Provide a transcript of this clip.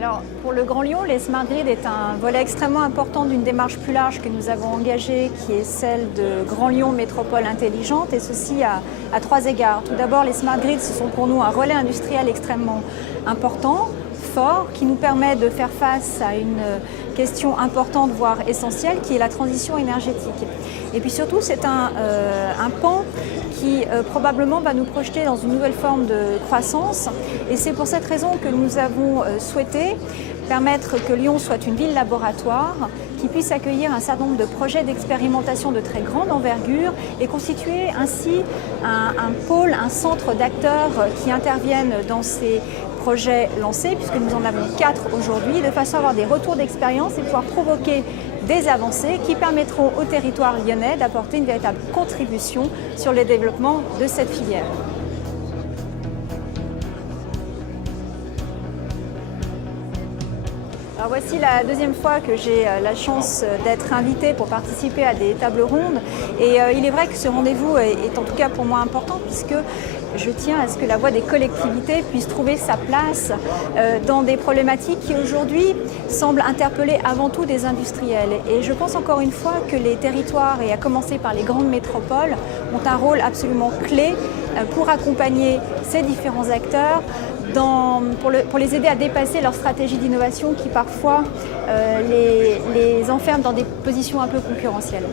Alors, pour le Grand Lyon, les Smart Grid est un volet extrêmement important d'une démarche plus large que nous avons engagée, qui est celle de Grand Lyon Métropole Intelligente, et ceci à trois égards. Tout d'abord, les Smart Grids, ce sont pour nous un relais industriel extrêmement important, fort, qui nous permet de faire face à une question importante, voire essentielle, qui est la transition énergétique. Et puis surtout, c'est un pan qui probablement va nous projeter dans une nouvelle forme de croissance. Et c'est pour cette raison que nous avons souhaité permettre que Lyon soit une ville laboratoire qui puisse accueillir un certain nombre de projets d'expérimentation de très grande envergure et constituer ainsi un pôle, un centre d'acteurs qui interviennent dans ces projets lancés, puisque nous en avons 4 aujourd'hui, de façon à avoir des retours d'expérience et pouvoir provoquer des avancées qui permettront au territoire lyonnais d'apporter une véritable contribution sur le développement de cette filière. Alors voici la deuxième fois que j'ai la chance d'être invitée pour participer à des tables rondes, et il est vrai que ce rendez-vous est en tout cas pour moi important, puisque je tiens à ce que la voix des collectivités puisse trouver sa place dans des problématiques qui aujourd'hui semblent interpeller avant tout des industriels. Et je pense encore une fois que les territoires, et à commencer par les grandes métropoles, ont un rôle absolument clé pour accompagner ces différents acteurs pour les aider à dépasser leur stratégie d'innovation qui parfois les enferme dans des positions un peu concurrentielles.